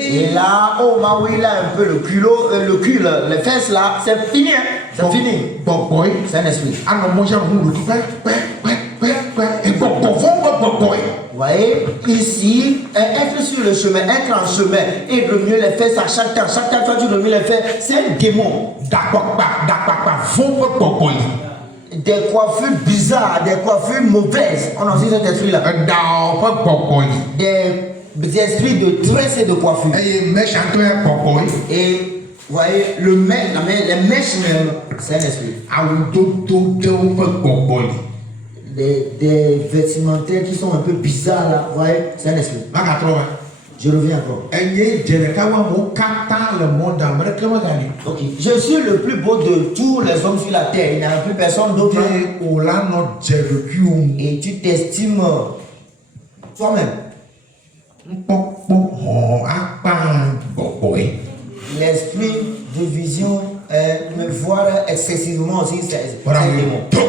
Et là, au moment où il a un peu le culot, le cul, les fesses là, c'est fini, hein? C'est fini. C'est un esprit. Vous voyez, ici, être sur le chemin, être en chemin, et remuer les fesses à chaque temps toi tu remues les fesses, c'est un démon. Des coiffures bizarres, des coiffures mauvaises. On a aussi cet esprit-là. Des esprits de tresse et de coiffure. Et vous voyez, les mèches même, c'est un esprit. Des vestimentaires qui sont un peu bizarres là, vous voyez, c'est un esprit. Je reviens encore. Ok. Je suis le plus beau de tous les hommes sur la terre. Il n'y a plus personne d'autre. Et tu t'estimes toi-même. L'esprit de vision, me voir excessivement aussi, c'est un démon. Et que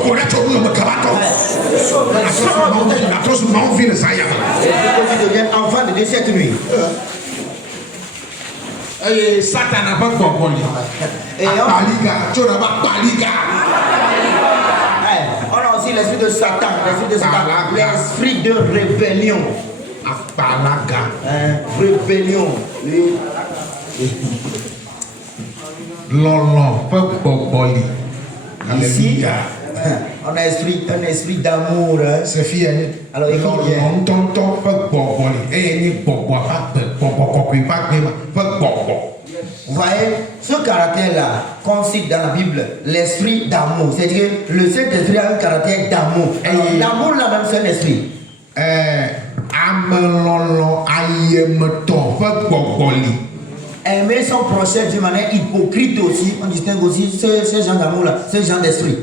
tu deviens enfant de cette nuit. Satan n'a pas compris. On a aussi l'esprit de Satan, l'esprit de rébellion. Rébellion. Ici, on a un esprit d'amour. Alors, vous voyez, ce caractère-là consiste dans la Bible l'esprit d'amour. C'est-à-dire que le Saint-Esprit a un caractère d'amour. L'amour là même, c'est un esprit. Aimer son prochain d'une manière hypocrite aussi, on distingue aussi ce genre d'amour là, ce genre d'esprit.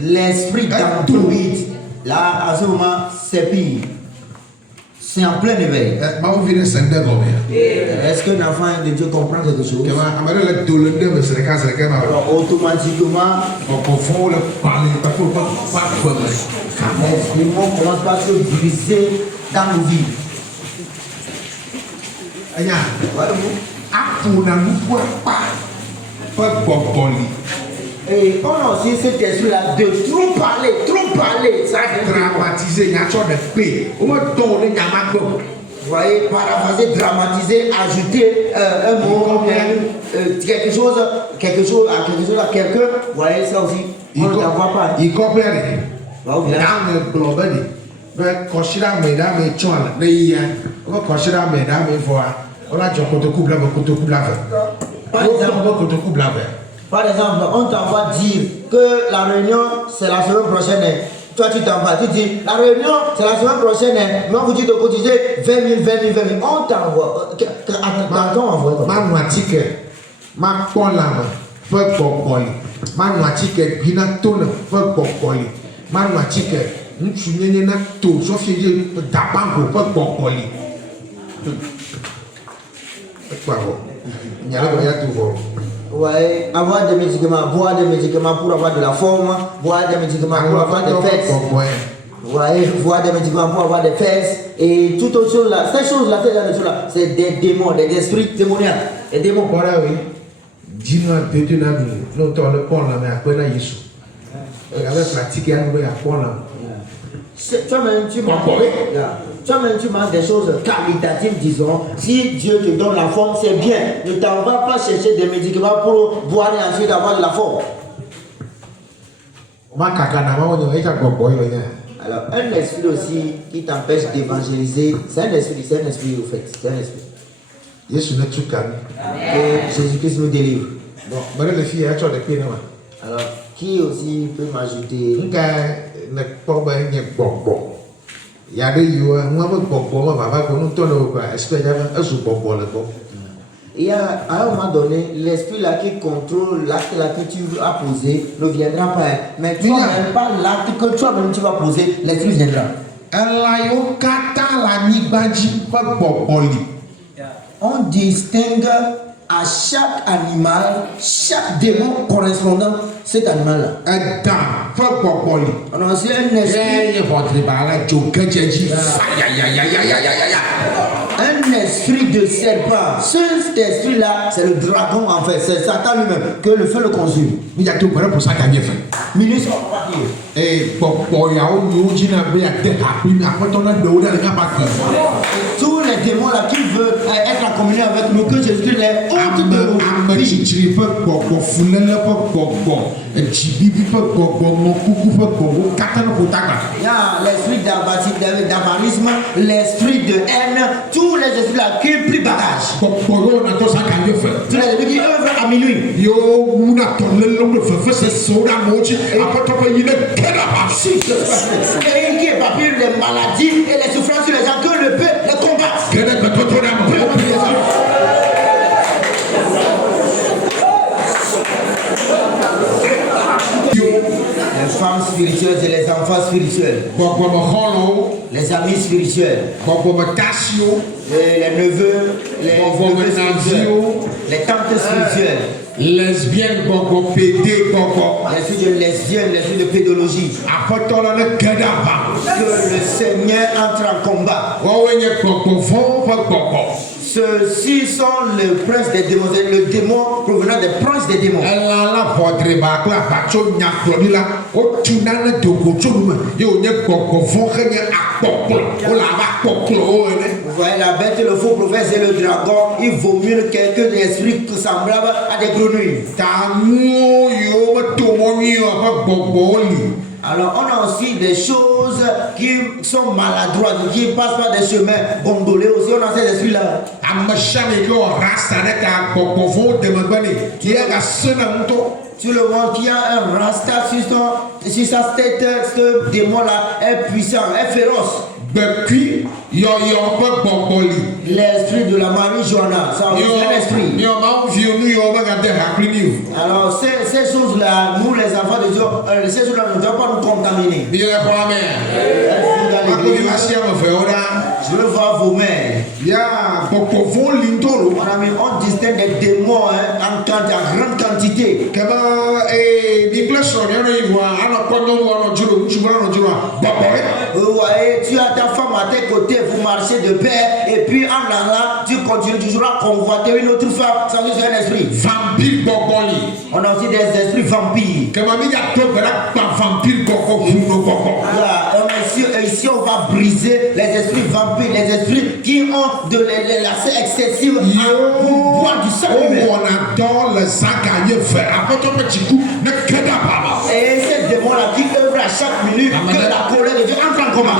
L'esprit d'Android, là à ce moment c'est pire. C'est en plein éveil. Est-ce qu'un enfant de Dieu comprend quelque chose? Alors, automatiquement, les mots commencent par se briser dans nos vies. Et on a aussi cet esprit-là de trop parler, ça dramatiser, il y a trop de paix. Vous voyez, paraphraser, dramatiser, ajouter un mot, quelque chose à quelqu'un, vous voyez ça aussi, on ne t'envoie pas. Il comprend. Dans le globe, par exemple, on t'envoie dire que la réunion c'est la semaine prochaine. Toi tu t'envoies, tu dis la réunion c'est la semaine prochaine. Mais on vous dit de cotiser 20 000. On t'envoie. Attends, envoie. Ouais, avoir des médicaments, boire des médicaments pour avoir de la forme, boire des médicaments pour avoir des fesses. Ouais, boire des médicaments pour avoir des fesses et toute autre chose là. Ces choses là, c'est des démons, des esprits démoniaques, des démons. Dis-moi, longtemps le pont là, mais après là, Jésus. Il avait pratiqué un nouveau pont là. Toi-même, tu manges des choses qualitatives, disons. Si Dieu te donne la forme, c'est bien. Ne t'en vas pas chercher des médicaments pour boire et ensuite avoir de la forme. Alors, un esprit aussi qui t'empêche d'évangéliser, c'est un esprit au fait. C'est un esprit. Que Jésus-Christ nous délivre. Bon, les filles, alors, qui aussi peut m'ajouter? Il y a des gens Et à un moment donné, l'esprit là qui contrôle l'acte là que tu as posé ne viendra pas. Mais toi-même, pas l'acte que toi-même tu vas poser, l'esprit viendra. On distingue à chaque animal, chaque démon correspondant cet animal-là. On a aussi un esprit. Un esprit de serpent. Cet esprit-là, c'est le dragon en fait. C'est Satan lui-même que le feu le consume. Ministre tous les démons là qui veulent être en communion avec nous, que Jésus les ôte de nous. L'esprit d'avarisme, l'esprit de haine, tous les esprits là qui prient bagage. Tous les esprits qui œuvrent à minuit. Et qui épapille les maladies et les souffrances sur les gens, que le peuple les combatte. Les femmes spirituelles et les enfants spirituels, les amis spirituels, les neveux, neveux spirituels, les tantes spirituelles, lesbiennes, l'esprit de lesbienne, l'esprit de pédologie. Que le Seigneur entre en combat. Ceux-ci sont le prince des démons, le démon provenant des princes des démons. Vous voyez la bête, le faux prophète et le dragon, il vaut mieux quelques esprits semblables à des grenouilles. Alors on a aussi des choses qui sont maladroites, qui passent par des chemins gondolés aussi, on a ces esprits-là. Tout le monde qui a un rasta sur sa tête, ce démon-là est puissant, est féroce. L'esprit de la marijuana, ça aussi un esprit. Alors ces choses-là, nous les enfants de Dieu, ces choses-là ne doivent pas nous contaminer. Je veux voir vos mères. On distingue des démons en grande quantité. Vous voyez, tu as ta femme à tes côtés, vous marchez de pair, et puis en allant, tu continues toujours à convoiter une autre femme. Ça c'est un esprit. On a aussi des esprits vampires. Ici, on va briser les esprits vampires, les esprits qui ont de l'accès excessif à boire du sang humain. Et ces démons-là qui œuvrent à chaque minute que la colère de Dieu entre en combat.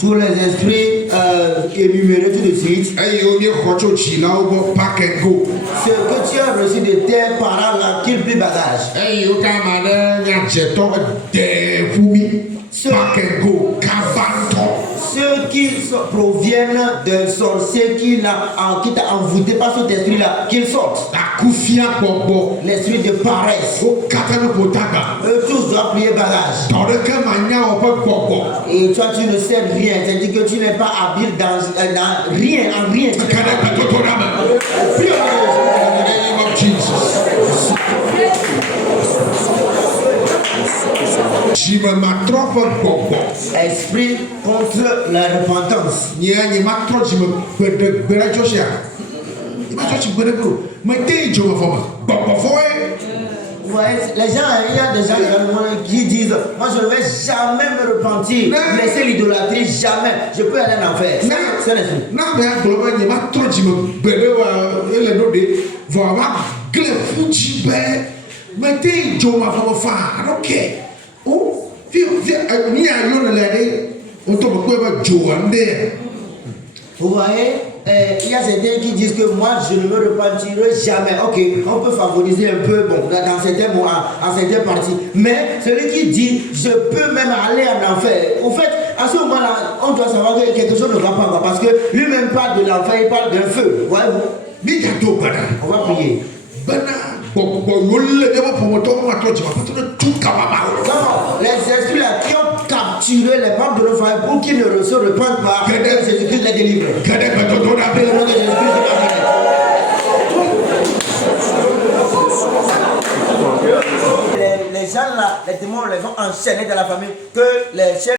Tous les esprits énumérés tout de suite. Ce que tu as reçu de tes parents là, qu'ils plient bagage. Ceux qui proviennent d'un sorcier qui t'a envoûté par cet esprit-là, qu'ils sortent. L'esprit de paresse. Eux tous doivent plier bagage. Et toi tu ne sais rien, c'est-à-dire que tu n'es pas habile dans rien, en rien. Esprit contre la repentance. Vous voyez, les gens, il y a des gens qui disent, moi je ne vais jamais me repentir, laisser l'idolâtrie, jamais. Je peux aller en enfer. C'est l'esprit. Non, mais à Global, il y a trop de il vous voyez, il y a certains qui disent que moi je ne me repentirai jamais. Ok, on peut favoriser un peu bon, dans certains mots, en certaines parties. Mais celui qui dit je peux même aller en enfer. Au fait, à ce moment-là, on doit savoir que quelque chose ne va pas. Parce que lui-même parle de l'enfer, il parle d'un feu. Voyez-vous? On va prier. Non, les esprits là qui ont capturé les membres de nos frères pour qu'ils ne se repentent pas, que Jésus-Christ les délivre. Les gens là, les démons les ont enchaînés dans la famille, que les chefs